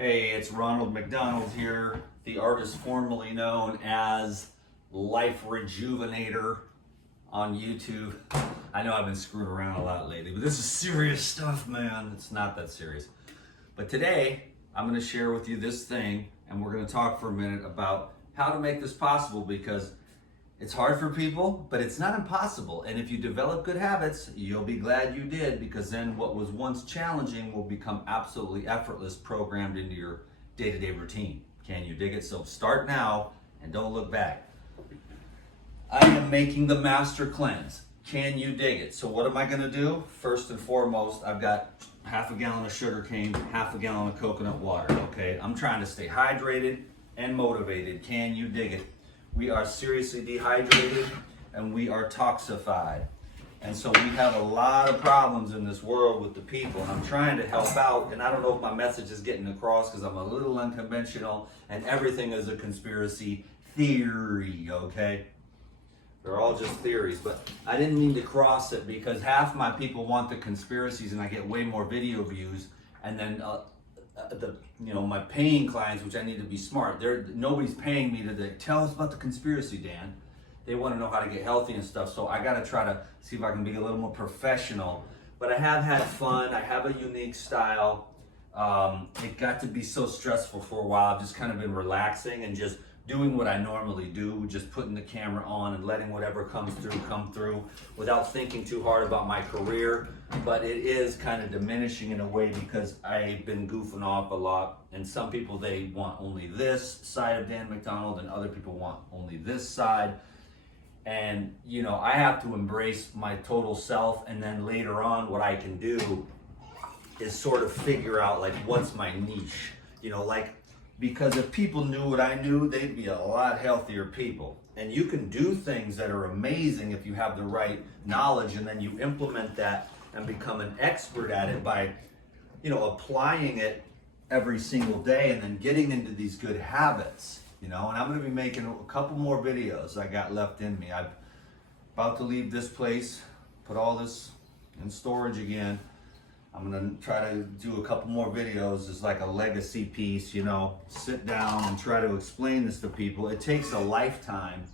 Hey, it's Ronald McDonald here, the artist formerly known as Life Rejuvenator on YouTube. I know I've been screwing around a lot lately, but this is serious stuff, man. It's not that serious. But today, I'm going to share with you this thing, and we're going to talk for a minute about how to make this possible, because it's hard for people, but it's not impossible. And if you develop good habits, you'll be glad you did, because then what was once challenging will become absolutely effortless, programmed into your day-to-day routine. Can you dig it? So start now and don't look back. I am making the master cleanse. Can you dig it? So what am I gonna do? First and foremost, I've got half a gallon of sugar cane, half a gallon of coconut water, okay? I'm trying to stay hydrated and motivated. Can you dig it? We are seriously dehydrated and we are toxified. And so we have a lot of problems in this world with the people, and I'm trying to help out, and I don't know if my message is getting across because I'm a little unconventional and everything is a conspiracy theory, okay? They're all just theories, but I didn't mean to cross it, because half my people want the conspiracies and I get way more video views, and then my paying clients, which I need to be smart, nobody's paying me to tell us about the conspiracy, Dan. They want to know how to get healthy and stuff, so I got to try to see if I can be a little more professional. But I have had fun. I have a unique style. It got to be so stressful for a while. I've just kind of been relaxing and just doing what I normally do, just putting the camera on and letting whatever comes through come through without thinking too hard about my career. But it is kind of diminishing in a way, because I've been goofing off a lot, and some people, they want only this side of Dan McDonald and other people want only this side. And I have to embrace my total self, and then later on what I can do is sort of figure out like what's my niche, because if people knew what I knew, they'd be a lot healthier people. And you can do things that are amazing if you have the right knowledge, and then you implement that and become an expert at it by, applying it every single day and then getting into these good habits, and I'm going to be making a couple more videos I got left in me. I'm about to leave this place, put all this in storage again. I'm gonna try to do a couple more videos as like a legacy piece, sit down and try to explain this to people. It takes a lifetime,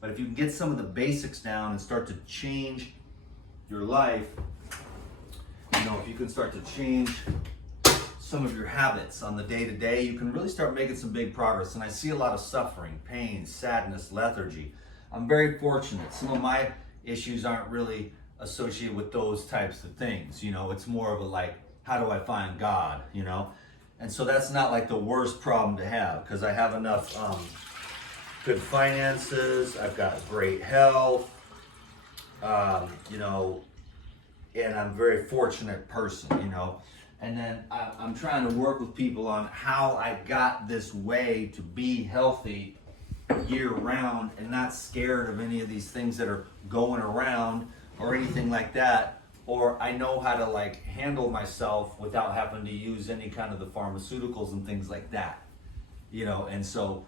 but if you can get some of the basics down and start to change your life, if you can start to change some of your habits on the day-to-day, you can really start making some big progress. And I see a lot of suffering, pain, sadness, lethargy. I'm very fortunate. Some of my issues aren't really associated with those types of things. It's more of a like, how do I find God, And so that's not like the worst problem to have, because I have enough good finances, I've got great health, and I'm a very fortunate person, And then I'm trying to work with people on how I got this way to be healthy year round and not scared of any of these things that are going around or anything like that. Or I know how to handle myself without having to use any kind of the pharmaceuticals and things like that, and so,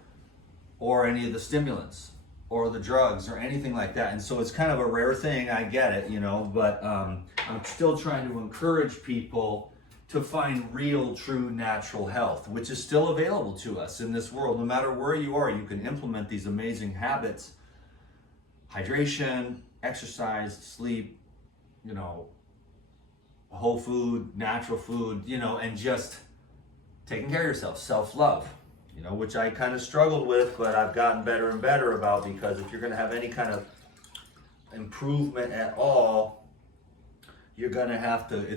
or any of the stimulants or the drugs or anything like that. And so it's kind of a rare thing, I get it, but I'm still trying to encourage people to find real, true, natural health, which is still available to us in this world. No matter where you are, you can implement these amazing habits: hydration, exercise, sleep, whole food, natural food, and just taking care of yourself, self-love, which I kind of struggled with, but I've gotten better and better about, because if you're going to have any kind of improvement at all, it's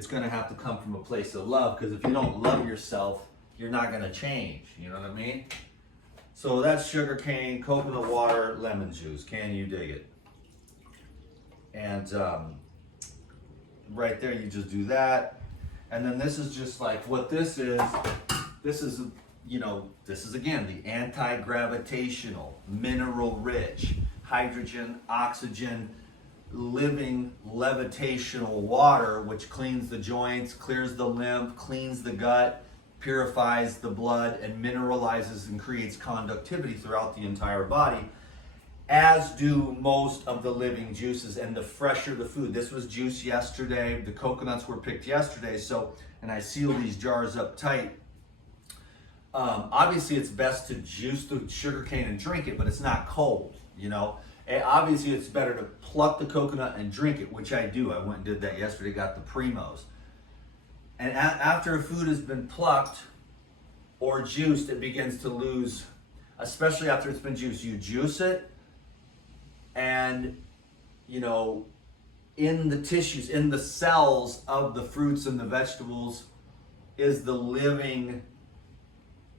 going to have to come from a place of love, because if you don't love yourself, you're not going to change, you know what I mean? So that's sugar cane, coconut water, lemon juice. Can you dig it? And right there, you just do that. And then this is just like what this is. This is again the anti-gravitational, mineral rich, hydrogen, oxygen, living levitational water, which cleans the joints, clears the lymph, cleans the gut, purifies the blood, and mineralizes and creates conductivity throughout the entire body, as do most of the living juices. And the fresher the food, this was juice yesterday, the coconuts were picked yesterday, and I seal these jars up tight Obviously, it's best to juice the sugarcane and drink it, but it's not cold, you know. And obviously, it's better to pluck the coconut and drink it, which I do. I went and did that yesterday, got the Primos. And after a food has been plucked or juiced, it begins to lose, especially after it's been juiced. You juice it, and, you know, in the tissues, in the cells of the fruits and the vegetables is the living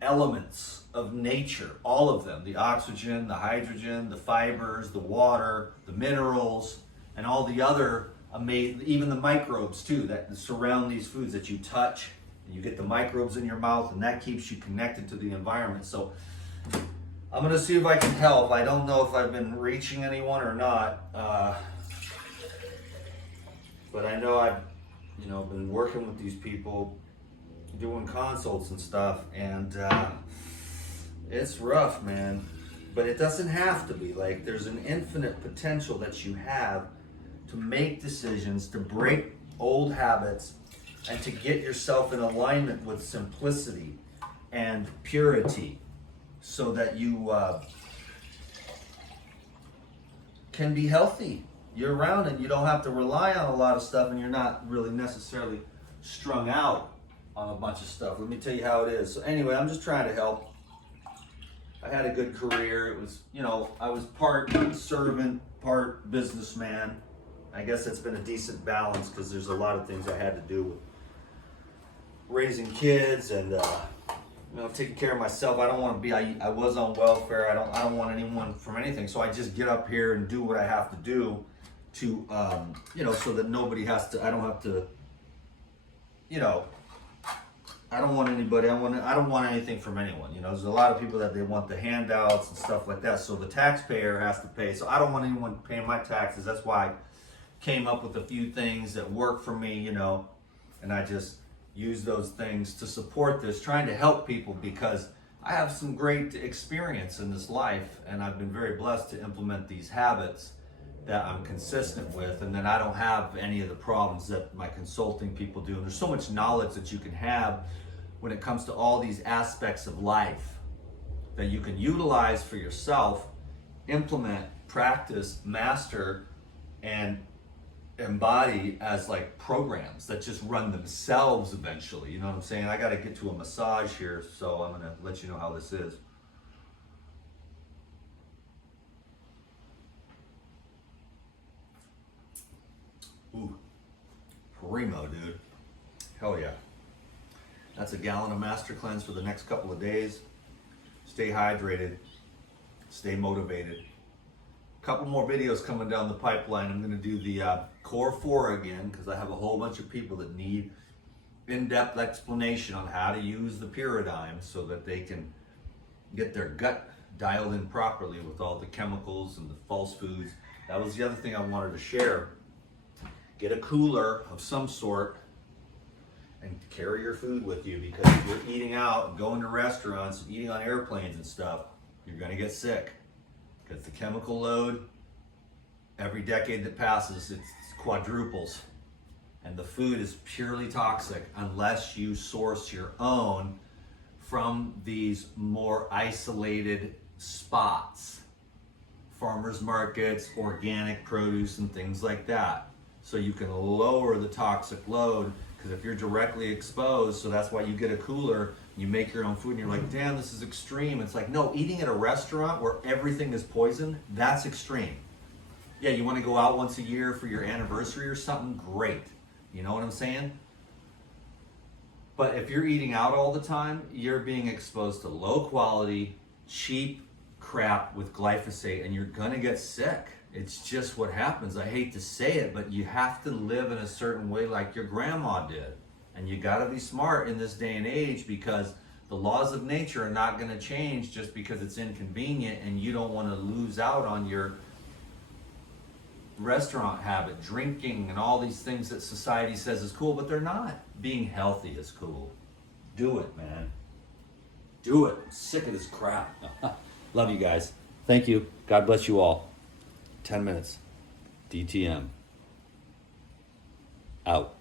elements of nature, all of them, the oxygen, the hydrogen, the fibers, the water, the minerals, and all the other amazing, even the microbes too, that surround these foods that you touch, and you get the microbes in your mouth, and that keeps you connected to the environment. So I'm gonna see if I can help. I don't know if I've been reaching anyone or not, but I know I've, you know, been working with these people, doing consults and stuff, and it's rough, man. But it doesn't have to be. Like, there's an infinite potential that you have to make decisions, to break old habits, and to get yourself in alignment with simplicity and purity, so that you can be healthy year round, and you don't have to rely on a lot of stuff, and you're not really necessarily strung out on a bunch of stuff. Let me tell you how it is. So anyway, I'm just trying to help. I had a good career. It was, you know, I was part servant, part businessman. I guess it's been a decent balance, because there's a lot of things I had to do with raising kids and you know, taking care of myself. I don't want to be, I was on welfare. I don't want anyone from anything. So I just get up here and do what I have to do to you know, so that nobody has to, I don't have to, you know, I don't want anybody, I don't want anything from anyone. You know, there's a lot of people that they want the handouts and stuff like that. So the taxpayer has to pay. So I don't want anyone paying my taxes. That's why I came up with a few things that work for me, you know, and I just use those things to support this, trying to help people, because I have some great experience in this life, and I've been very blessed to implement these habits that I'm consistent with, and then I don't have any of the problems that my consulting people do. And there's so much knowledge that you can have when it comes to all these aspects of life that you can utilize for yourself, implement, practice, master, and embody as like programs that just run themselves eventually. You know what I'm saying? I got to get to a massage here, so I'm going to let you know how this is. Ooh, primo, dude. Hell yeah. That's a gallon of Master Cleanse for the next couple of days. Stay hydrated. Stay motivated. Couple more videos coming down the pipeline. I'm going to do the Core 4 again, because I have a whole bunch of people that need in-depth explanation on how to use the Pyridime so that they can get their gut dialed in properly with all the chemicals and the false foods. That was the other thing I wanted to share. Get a cooler of some sort and carry your food with you, because if you're eating out and going to restaurants and eating on airplanes and stuff, you're going to get sick. Because the chemical load, every decade that passes, it quadruples. And the food is purely toxic unless you source your own from these more isolated spots. Farmers markets, organic produce, and things like that. So you can lower the toxic load, because if you're directly exposed, so that's why you get a cooler, you make your own food, and you're like, damn, this is extreme. It's like, no, eating at a restaurant where everything is poisoned, that's extreme. Yeah, you want to go out once a year for your anniversary or something, great. You know what I'm saying? But if you're eating out all the time, you're being exposed to low quality, cheap crap with glyphosate, and you're gonna get sick. It's just what happens. I hate to say it, but you have to live in a certain way like your grandma did. And you gotta be smart in this day and age, because the laws of nature are not gonna change just because it's inconvenient, and you don't wanna lose out on your restaurant habit, drinking, and all these things that society says is cool, but they're not. Being healthy is cool. Do it, man. Do it. I'm sick of this crap. Love you guys. Thank you. God bless you all. 10 minutes. DTM. Out.